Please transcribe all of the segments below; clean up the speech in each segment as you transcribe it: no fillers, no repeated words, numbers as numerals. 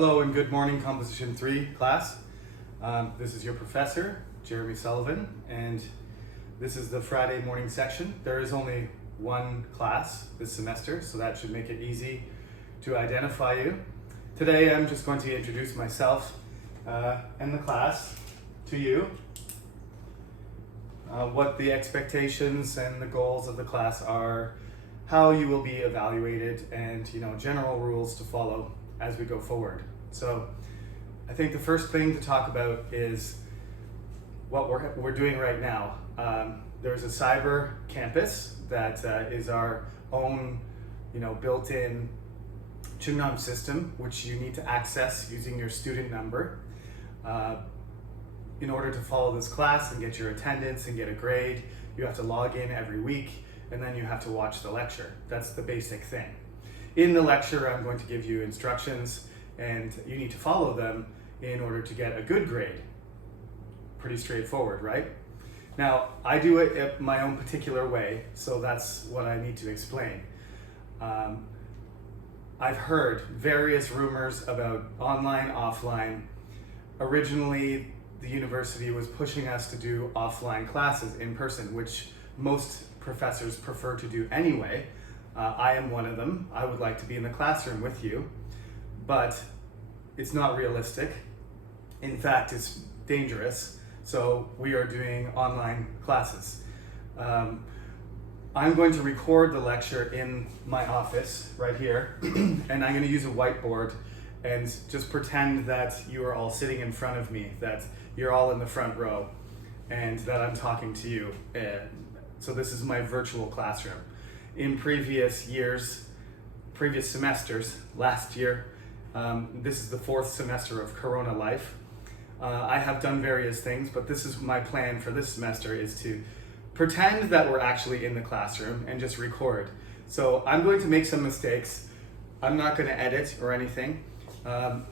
Hello and good morning, Composition 3 class. This is your professor, Jeremy Sullivan, and this is the Friday morning section. There is only one class this semester, so that should make it easy to identify you. Today I'm just going to introduce myself and the class to you, what the expectations and the goals of the class are, how you will be evaluated, and general rules to follow as we go forward. So I think the first thing to talk about is what we're doing right now. There's a cyber campus that is our own built-in Chungnam system, which you need to access using your student number in order to follow this class and get your attendance and get a grade. You have to log in every week, and then you have to watch the lecture. That's the basic thing. In the lecture, I'm going to give you instructions, and you need to follow them in order to get a good grade. Pretty straightforward, right? Now, I do it my own particular way, so that's what I need to explain. I've heard various rumors about online, offline. Originally, the university was pushing us to do offline classes in person, which most professors prefer to do anyway. I am one of them. I would like to be in the classroom with you, but it's not realistic. In fact, it's dangerous. So we are doing online classes. I'm going to record the lecture in my office right here, and I'm going to use a whiteboard and just pretend that you are all sitting in front of me, that you're all in the front row, and that I'm talking to you. So this is my virtual classroom. In previous semesters, last year, this is the fourth semester of Corona life. I have done various things, but this is my plan for this semester, is to pretend that we're actually in the classroom and just record. So I'm going to make some mistakes. I'm not going to edit or anything.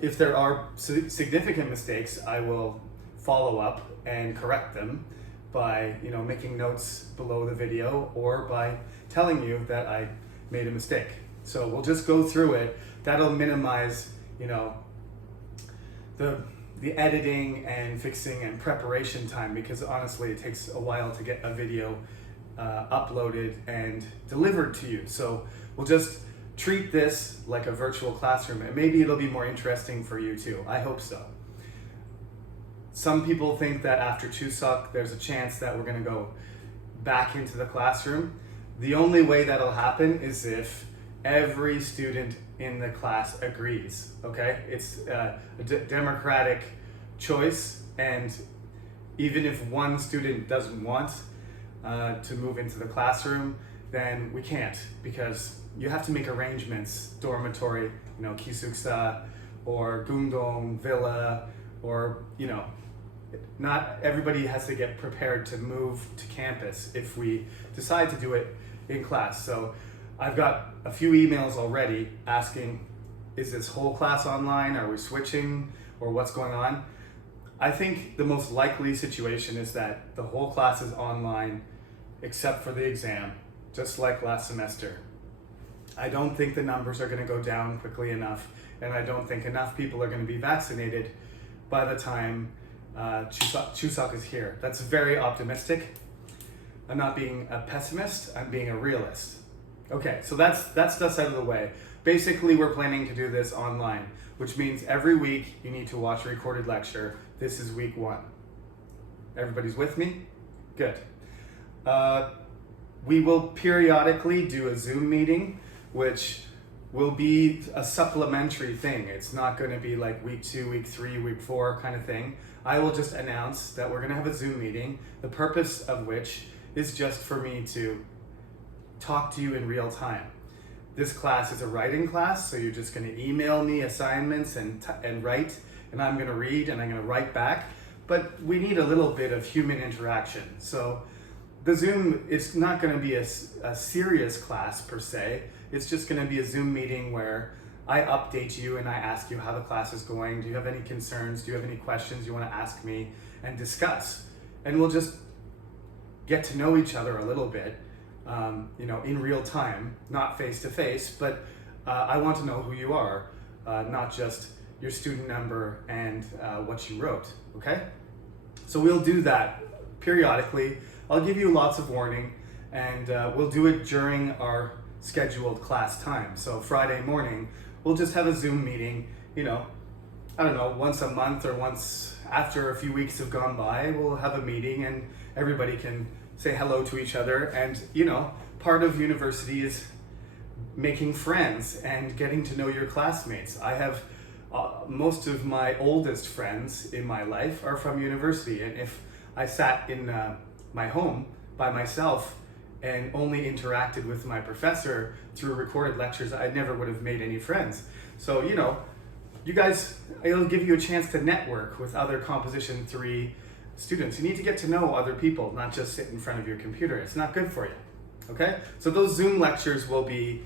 If there are significant mistakes, I will follow up and correct them by making notes below the video, or by telling you that I made a mistake. So we'll just go through it. That'll minimize the editing and fixing and preparation time, because honestly it takes a while to get a video uploaded and delivered to you. So we'll just treat this like a virtual classroom, and maybe it'll be more interesting for you too. I hope so. Some people think that after Chuseok there's a chance that we're going to go back into the classroom. The only way that'll happen is if every student in the class agrees, okay? It's a democratic choice, and even if one student doesn't want to move into the classroom, then we can't, because you have to make arrangements, dormitory, kisuksa, or gungdong, villa, or not everybody has to get prepared to move to campus if we decide to do it in class. So I've got a few emails already asking, is this whole class online? Are we switching? Or what's going on? I think the most likely situation is that the whole class is online except for the exam, just like last semester. I don't think the numbers are going to go down quickly enough, and I don't think enough people are going to be vaccinated by the time Chuseok is here. That's very optimistic. I'm not being a pessimist, I'm being a realist. Okay, so that's stuff out of the way. Basically, we're planning to do this online, which means every week you need to watch a recorded lecture. This is week 1. Everybody's with me? Good. We will periodically do a Zoom meeting, which will be a supplementary thing. It's not going to be like week 2, week 3, week 4 kind of thing. I will just announce that we're going to have a Zoom meeting, the purpose of which is just for me to talk to you in real time. This class is a writing class, so you're just going to email me assignments and write, and I'm going to read and I'm going to write back. But we need a little bit of human interaction. So the Zoom, it's not going to be a serious class per se. It's just going to be a Zoom meeting where I update you and I ask you how the class is going. Do you have any concerns? Do you have any questions you want to ask me, and discuss? And we'll just get to know each other a little bit, in real time, not face to face, but I want to know who you are, not just your student number and what you wrote, okay? So we'll do that periodically. I'll give you lots of warning, and we'll do it during our scheduled class time. So Friday morning, we'll just have a Zoom meeting, you know, I don't know, once a month or once after a few weeks have gone by, we'll have a meeting and everybody can say hello to each other. And, you know, part of university is making friends and getting to know your classmates. I have most of my oldest friends in my life are from university, and if I sat in my home by myself and only interacted with my professor through recorded lectures, I never would have made any friends. So, you know, you guys, it'll give you a chance to network with other Composition 3 students. You need to get to know other people, not just sit in front of your computer. It's not good for you, okay? So those Zoom lectures will be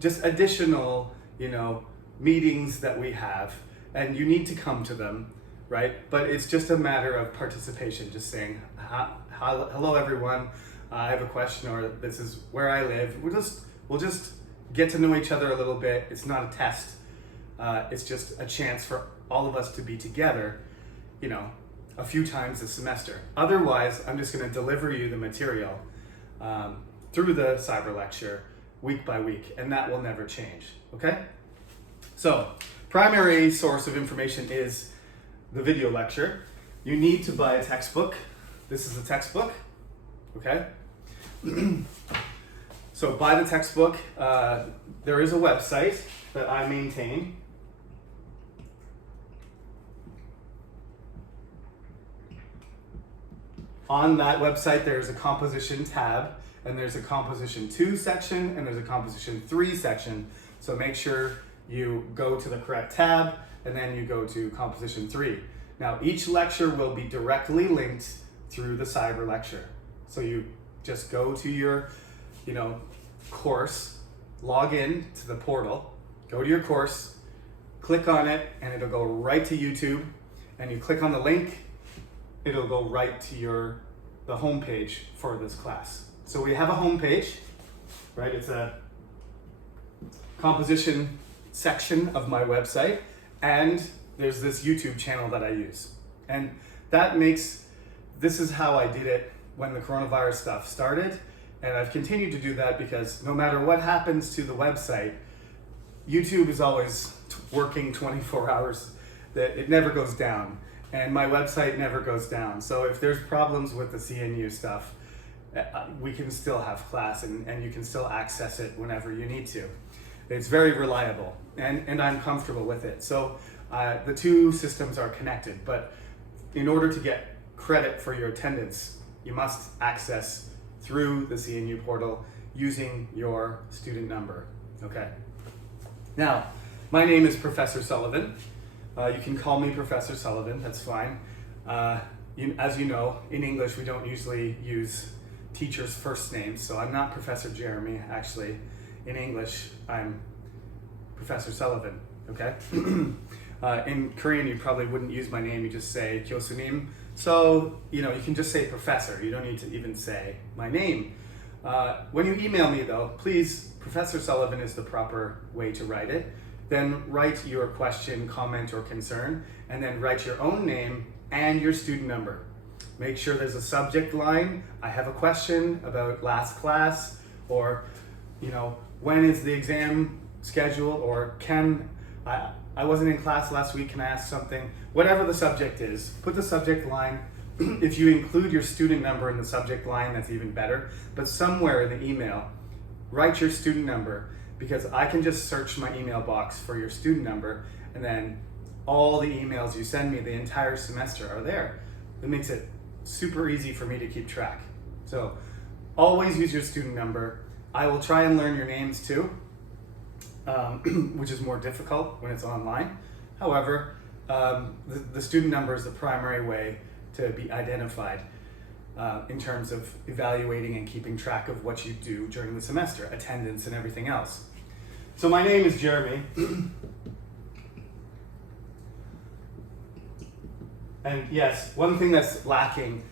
just additional, you know, meetings that we have, and you need to come to them, right? But it's just a matter of participation, just saying, hello everyone, I have a question, or this is where I live. We'll just get to know each other a little bit. It's not a test. It's just a chance for all of us to be together, you know, a few times a semester. Otherwise, I'm just going to deliver you the material through the cyber lecture week by week, and that will never change, okay? So, primary source of information is the video lecture. You need to buy a textbook. This is a textbook, okay? So buy the textbook. There is a website that I maintain. On that website, there's a composition tab, and there's a composition 2 section, and there's a composition 3 section. So make sure you go to the correct tab, and then you go to composition 3. Now, each lecture will be directly linked through the cyber lecture. So you just go to your, you know, course, log in to the portal, go to your course, click on it, and it'll go right to YouTube. And you click on the link, it'll go right to the home page for this class. So we have a home page, right? It's a composition section of my website, and there's this YouTube channel that I use. And this is how I did it when the coronavirus stuff started. And I've continued to do that because no matter what happens to the website, YouTube is always working 24 hours. It never goes down. And my website never goes down. So if there's problems with the CNU stuff, we can still have class and you can still access it whenever you need to. It's very reliable, and I'm comfortable with it. So the two systems are connected, but in order to get credit for your attendance, you must access through the CNU portal using your student number, okay? Now, my name is Professor Sullivan. You can call me Professor Sullivan, that's fine. As you know, in English, we don't usually use teachers' first names, so I'm not Professor Jeremy, actually. In English, I'm Professor Sullivan, okay? In Korean, you probably wouldn't use my name, you just say 교수님. So, you know, you can just say professor, you don't need to even say my name. When you email me though, please, Professor Sullivan is the proper way to write it. Then write your question, comment, or concern, and then write your own name and your student number. Make sure there's a subject line. I have a question about last class, or, you know, when is the exam scheduled, or I wasn't in class last week, can I ask something? Whatever the subject is, put the subject line. If you include your student number in the subject line, that's even better. But somewhere in the email, write your student number, because I can just search my email box for your student number, and then all the emails you send me the entire semester are there. It makes it super easy for me to keep track. So always use your student number. I will try and learn your names too, which is more difficult when it's online. However, the student number is the primary way to be identified in terms of evaluating and keeping track of what you do during the semester, attendance and everything else. So my name is Jeremy. And yes, one thing that's lacking,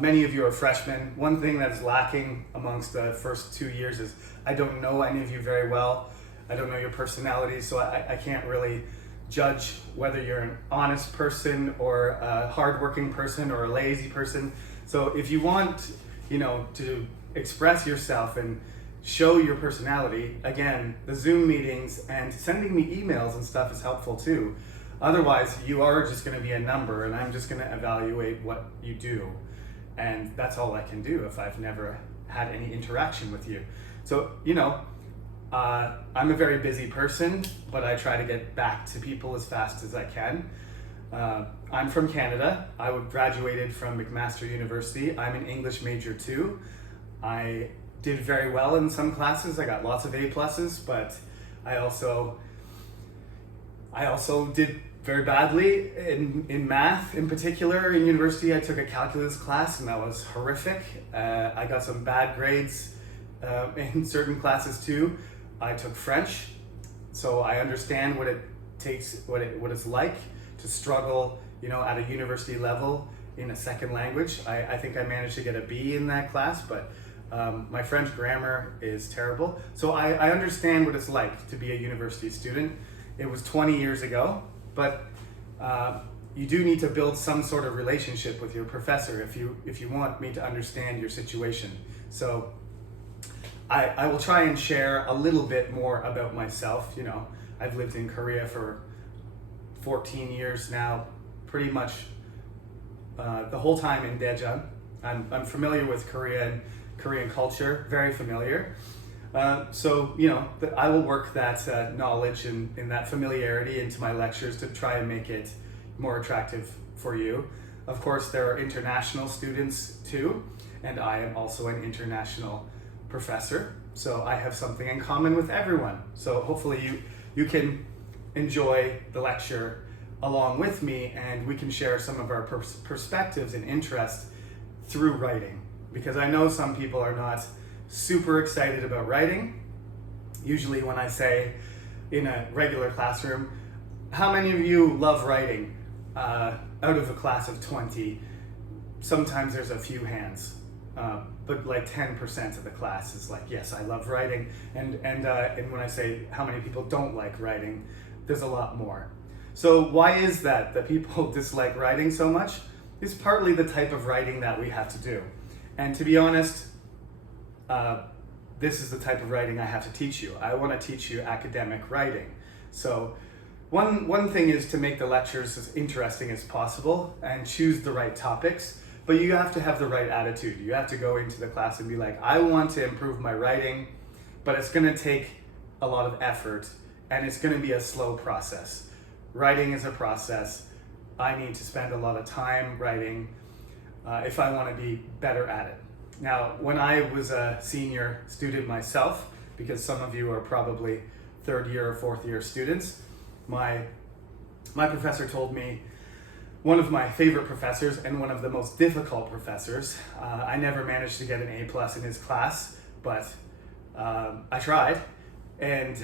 many of you are freshmen, one thing that's lacking amongst the first 2 years is I don't know any of you very well. I don't know your personalities, so I can't really judge whether you're an honest person or a hardworking person or a lazy person. So if you want, to express yourself and show your personality, again, the Zoom meetings and sending me emails and stuff is helpful too. Otherwise, you are just going to be a number, and I'm just going to evaluate what you do. And that's all I can do if I've never had any interaction with you. So, I'm a very busy person, but I try to get back to people as fast as I can. I'm from Canada. I graduated from McMaster University. I'm an English major too. I did very well in some classes. I got lots of A pluses, but I also did very badly in math. In particular, in university, I took a calculus class, and that was horrific. I got some bad grades in certain classes too. I took French, so I understand what it takes, what it's like to struggle, at a university level in a second language. I think I managed to get a B in that class, but my French grammar is terrible. So I understand what it's like to be a university student. It was 20 years ago, but you do need to build some sort of relationship with your professor if you want me to understand your situation. So I will try and share a little bit more about myself. I've lived in Korea for 14 years now, pretty much the whole time in Daejeon. I'm familiar with Korean culture, very familiar. So I will work that knowledge and that familiarity into my lectures to try and make it more attractive for you. Of course, there are international students too, and I am also an international professor, so I have something in common with everyone. So hopefully you can enjoy the lecture along with me, and we can share some of our perspectives and interests through writing, because I know some people are not super excited about writing. Usually when I say in a regular classroom, how many of you love writing? Out of a class of 20, sometimes there's a few hands. But like 10% of the class is like, yes, I love writing. And when I say how many people don't like writing, there's a lot more. So why is that people dislike writing so much? It's partly the type of writing that we have to do. And to be honest, this is the type of writing I have to teach you. I want to teach you academic writing. So one thing is to make the lectures as interesting as possible and choose the right topics. But you have to have the right attitude. You have to go into the class and be like, I want to improve my writing, but it's going to take a lot of effort, and it's going to be a slow process. Writing is a process. I need to spend a lot of time writing if I want to be better at it. Now, when I was a senior student myself, because some of you are probably third year or fourth year students, my professor told me, one of my favorite professors and one of the most difficult professors. I never managed to get an A+ in his class, but I tried, and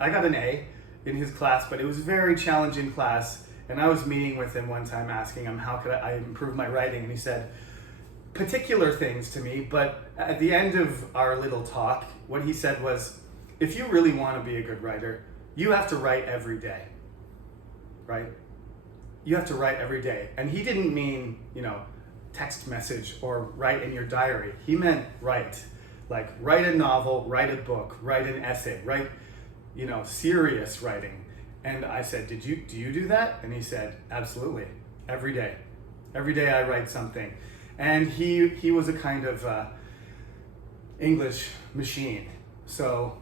I got an A in his class, but it was a very challenging class, and I was meeting with him one time asking him how could I improve my writing, and he said particular things to me, but at the end of our little talk, what he said was, if you really want to be a good writer, you have to write every day, right? You have to write every day. And he didn't mean, text message or write in your diary. He meant write. Like write a novel, write a book, write an essay, write, serious writing. And I said, do you do that? And he said, absolutely. Every day. Every day I write something. And he was a kind of English machine. So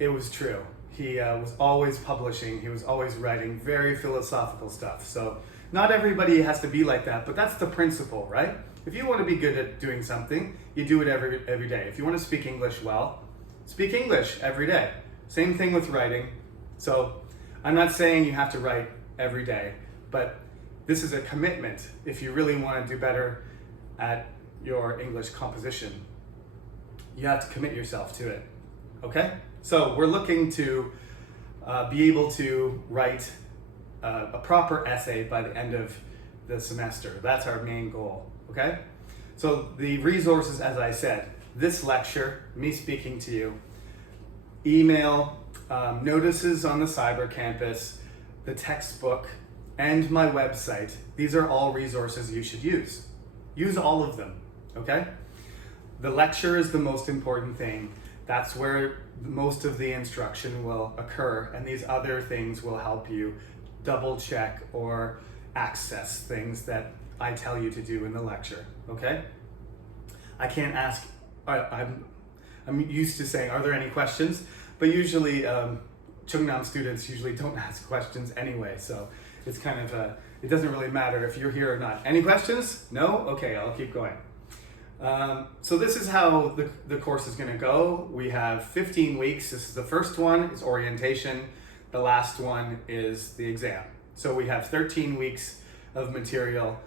it was true. He was always publishing, he was always writing very philosophical stuff. So not everybody has to be like that, but that's the principle, right? If you want to be good at doing something, you do it every day. If you want to speak English well, speak English every day. Same thing with writing. So I'm not saying you have to write every day, but this is a commitment if you really want to do better at your English composition. You have to commit yourself to it, okay? So we're looking to be able to write a proper essay by the end of the semester. That's our main goal, okay? So the resources, as I said, this lecture, me speaking to you, email, notices on the cyber campus, the textbook, and my website. These are all resources you should use. Use all of them, okay? The lecture is the most important thing. That's where most of the instruction will occur, and these other things will help you double check or access things that I tell you to do in the lecture, okay? I can't ask, I'm used to saying, are there any questions? But usually, Chungnam students usually don't ask questions anyway, so it's kind of it doesn't really matter if you're here or not. Any questions? No? Okay, I'll keep going. So this is how the course is going to go. We have 15 weeks. This is the first one, it's orientation. The last one is the exam. So we have 13 weeks of material.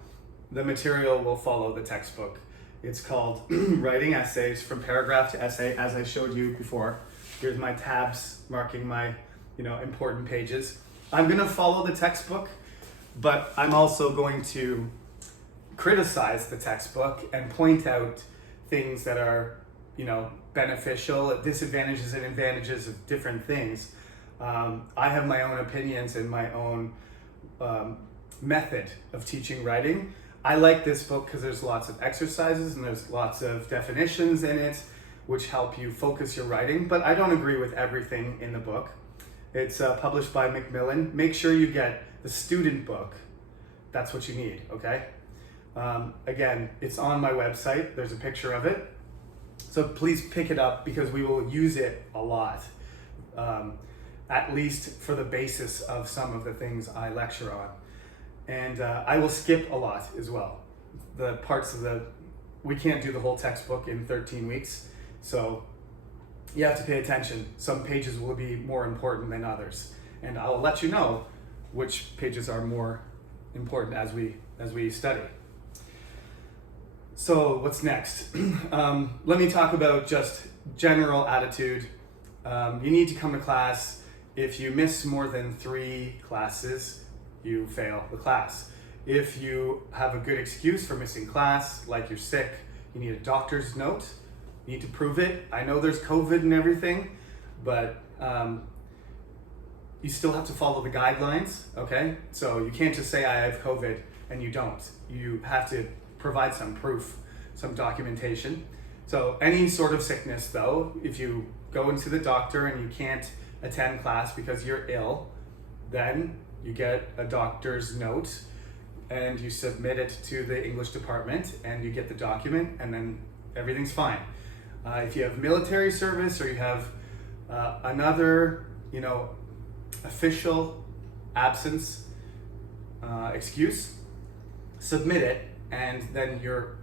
The material will follow the textbook. It's called Writing Essays from Paragraph to Essay, as I showed you before. Here's my tabs marking my important pages. I'm going to follow the textbook, but I'm also going to criticize the textbook and point out things that are, beneficial, disadvantages and advantages of different things. I have my own opinions and my own method of teaching writing. I like this book because there's lots of exercises and there's lots of definitions in it which help you focus your writing, but I don't agree with everything in the book. It's published by Macmillan. Make sure you get the student book. That's what you need, okay? Again, it's on my website. There's a picture of it. So please pick it up because we will use it a lot, at least for the basis of some of the things I lecture on. And I will skip a lot as well. The parts of we can't do the whole textbook in 13 weeks. So you have to pay attention. Some pages will be more important than others. And I'll let you know which pages are more important as we study. So what's next? Let me talk about just general attitude. You need to come to class. If you miss more than 3 classes, you fail the class. If you have a good excuse for missing class, like you're sick, you need a doctor's note. You need to prove it. I know there's COVID and everything, but you still have to follow the guidelines, okay? So you can't just say I have COVID and you don't. You have to provide some proof, some documentation. So any sort of sickness though, if you go into the doctor and you can't attend class because you're ill, then you get a doctor's note and you submit it to the English department and you get the document and then everything's fine. If you have military service or you have another, official absence excuse, submit it and then your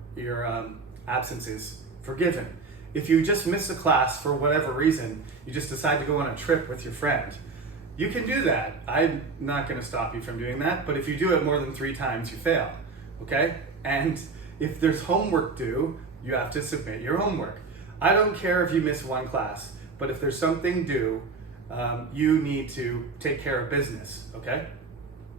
absence is forgiven. If you just miss a class for whatever reason, you just decide to go on a trip with your friend, you can do that. I'm not going to stop you from doing that, but if you do it more than 3 times, you fail, okay? And if there's homework due, you have to submit your homework. I don't care if you miss 1 class, but if there's something due, you need to take care of business, okay?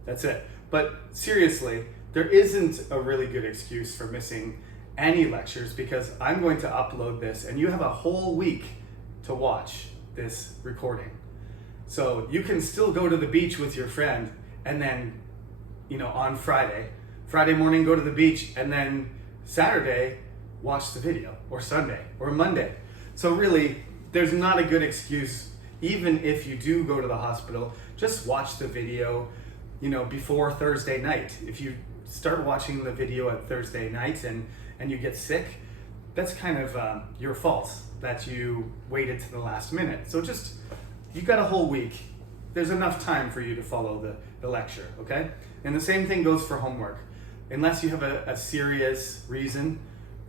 That's it. But seriously, there isn't a really good excuse for missing any lectures because I'm going to upload this and you have a whole week to watch this recording. So you can still go to the beach with your friend and then, on Friday morning go to the beach and then Saturday watch the video, or Sunday or Monday. So really, there's not a good excuse. Even if you do go to the hospital, just watch the video, before Thursday night. If you start watching the video at Thursday night and you get sick, that's kind of your fault that you waited to the last minute. So you've got a whole week. There's enough time for you to follow the lecture, okay? And the same thing goes for homework. Unless you have a serious reason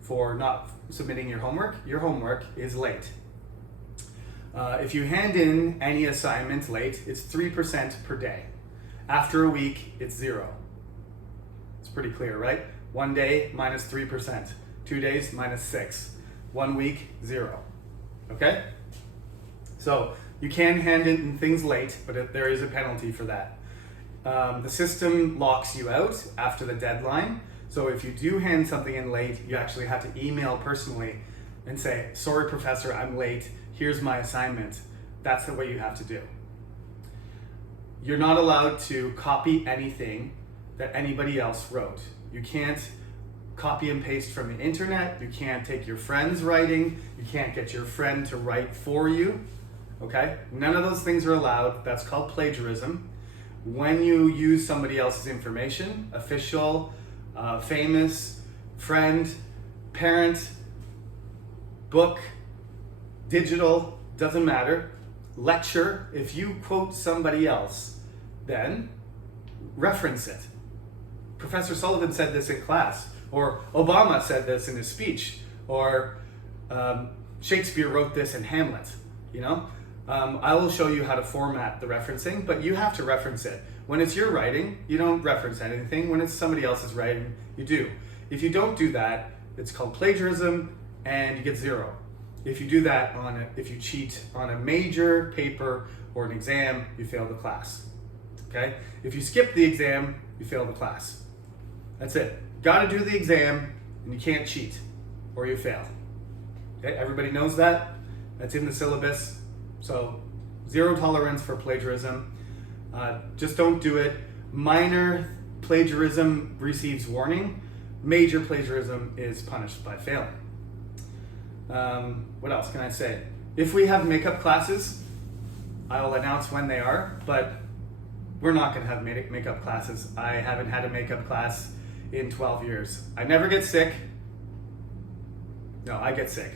for not submitting your homework is late. If you hand in any assignment late, it's 3% per day. After a week, it's 0. It's pretty clear, right? 1 day, minus 3%. 2 days, minus 6. 1 week, 0. Okay? So you can hand in things late, but there is a penalty for that. The system locks you out after the deadline. So if you do hand something in late, you actually have to email personally and say, sorry, professor, I'm late. Here's my assignment. That's the way you have to do. you're not allowed to copy anything that anybody else wrote. You can't copy and paste from the internet. You can't take your friend's writing. You can't get your friend to write for you. Okay? None of those things are allowed. That's called plagiarism. When you use somebody else's information, official, famous, friend, parent, book, digital, doesn't matter. Lecture, if you quote somebody else, then reference it. Professor Sullivan said this in class, or Obama said this in his speech, or Shakespeare wrote this in Hamlet, you know? I will show you how to format the referencing, but you have to reference it. When it's your writing, you don't reference anything. When it's somebody else's writing, you do. If you don't do that, it's called plagiarism, and you get 0. If you do that if you cheat on a major paper or an exam, you fail the class. Okay? If you skip the exam, you fail the class. That's it. Got to do the exam, and you can't cheat, or you fail. Okay? Everybody knows that. That's in the syllabus. So 0 tolerance for plagiarism. Just don't do it. Minor plagiarism receives warning. Major plagiarism is punished by failing. What else can I say? If we have makeup classes, I'll announce when they are, but we're not going to have makeup classes. I haven't had a makeup class in 12 years. I never get sick. No, I get sick.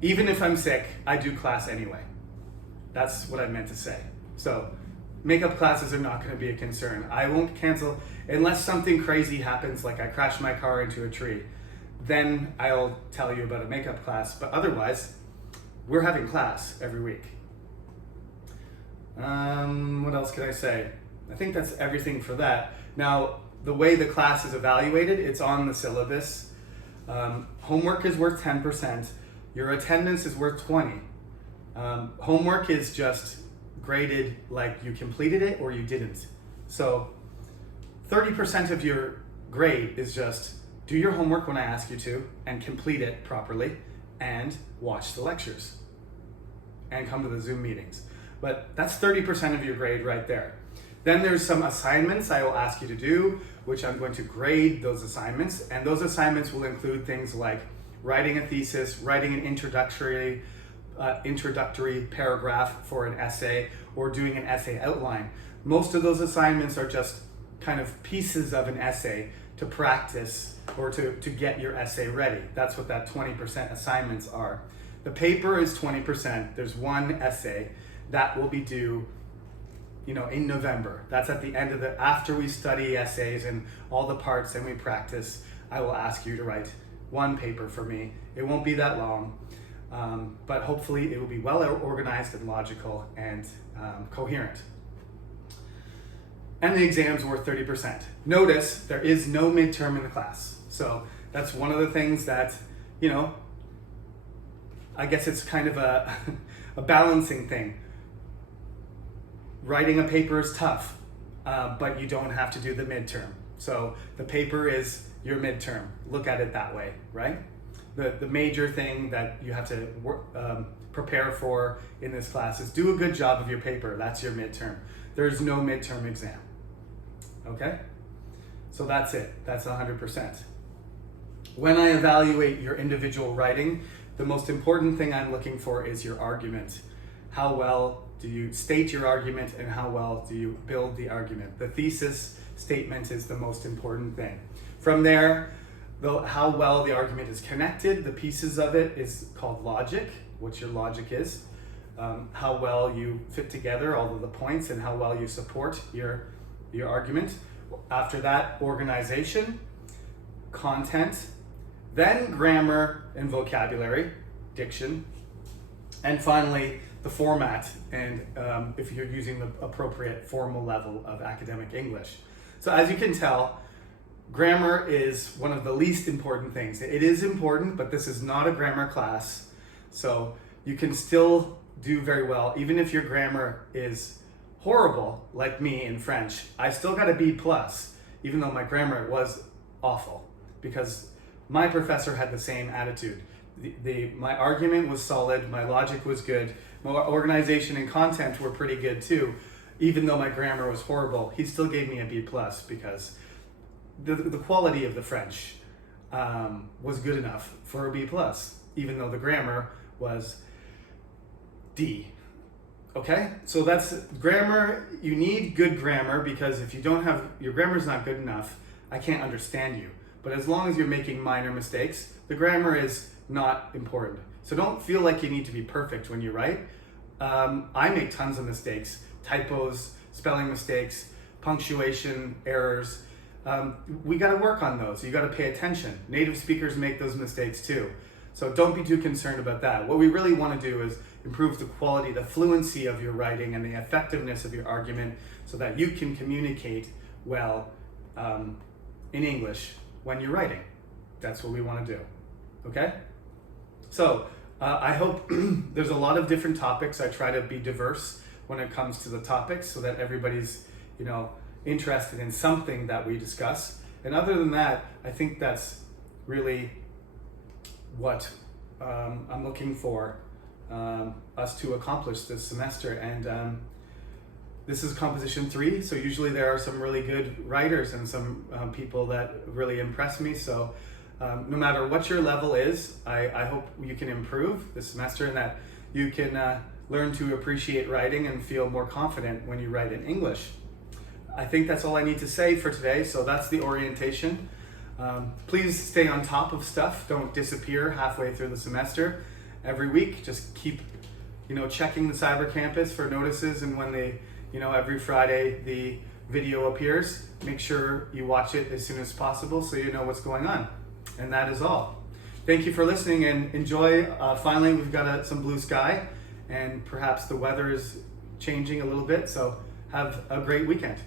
Even if I'm sick, I do class anyway. That's what I meant to say. So makeup classes are not going to be a concern. I won't cancel unless something crazy happens, like I crash my car into a tree. Then I'll tell you about a makeup class. But otherwise, we're having class every week. What else can I say? I think that's everything for that. Now, the way the class is evaluated, it's on the syllabus. Homework is worth 10%. Your attendance is worth 20. Homework is just graded like you completed it or you didn't. So 30% of your grade is just do your homework when I ask you to and complete it properly and watch the lectures and come to the Zoom meetings. But that's 30% of your grade right there. Then there's some assignments I will ask you to do, which I'm going to grade those assignments. And those assignments will include things like writing a thesis, writing an introductory paragraph for an essay, or doing an essay outline. Most of those assignments are just kind of pieces of an essay to practice or to get your essay ready. That's what that 20% assignments are. The paper is 20%. There's one essay that will be due in November. That's at the end of after we study essays and all the parts and we practice, I will ask you to write one paper for me. It won't be that long, but hopefully it will be well organized and logical and coherent. And the exam's worth 30%. Notice there is no midterm in the class. So that's one of the things that, I guess it's kind of a balancing thing. Writing a paper is tough, but you don't have to do the midterm. So the paper is your midterm. Look at it that way, right? The major thing that you have to prepare for in this class is do a good job of your paper. That's your midterm. There's no midterm exam. Okay? So that's it. That's 100%. When I evaluate your individual writing, the most important thing I'm looking for is your argument. How well do you state your argument and how well do you build the argument? The thesis statement is the most important thing. From there, how well the argument is connected, the pieces of it is called logic, what your logic is, how well you fit together all of the points and how well you support your argument. After that, organization, content, then grammar and vocabulary, diction, and finally the format and if you're using the appropriate formal level of academic English. So as you can tell, grammar is one of the least important things. It is important, but this is not a grammar class. So you can still do very well, even if your grammar is horrible, like me in French. I still got a B+, even though my grammar was awful, because my professor had the same attitude. my argument was solid, my logic was good, my organization and content were pretty good too. Even though my grammar was horrible, he still gave me a B+ because the quality of the French was good enough for a B+, even though the grammar was D. Okay, so that's grammar. You need good grammar, because if you don't have, your grammar's not good enough, I can't understand you. But as long as you're making minor mistakes, the grammar is not important. So don't feel like you need to be perfect when you write. I make tons of mistakes, typos, spelling mistakes, punctuation errors. We got to work on those. You got to pay attention. Native speakers make those mistakes too. So don't be too concerned about that. What we really want to do is improve the quality, the fluency of your writing and the effectiveness of your argument, so that you can communicate well in English when you're writing. That's what we want to do. Okay? So I hope there's a lot of different topics. I try to be diverse when it comes to the topics, so that everybody's, interested in something that we discuss. And other than that, I think that's really what I'm looking for us to accomplish this semester. And this is composition 3, so usually there are some really good writers and some people that really impress me. So no matter what your level is, I hope you can improve this semester, and that you can learn to appreciate writing and feel more confident when you write in English. I think that's all I need to say for today. So that's the orientation. Please stay on top of stuff. Don't disappear halfway through the semester. Every week, just keep, checking the Cyber Campus for notices, and when they, every Friday the video appears, make sure you watch it as soon as possible so you know what's going on. And that is all. Thank you for listening, and enjoy. Finally, we've got some blue sky, and perhaps the weather is changing a little bit, so have a great weekend.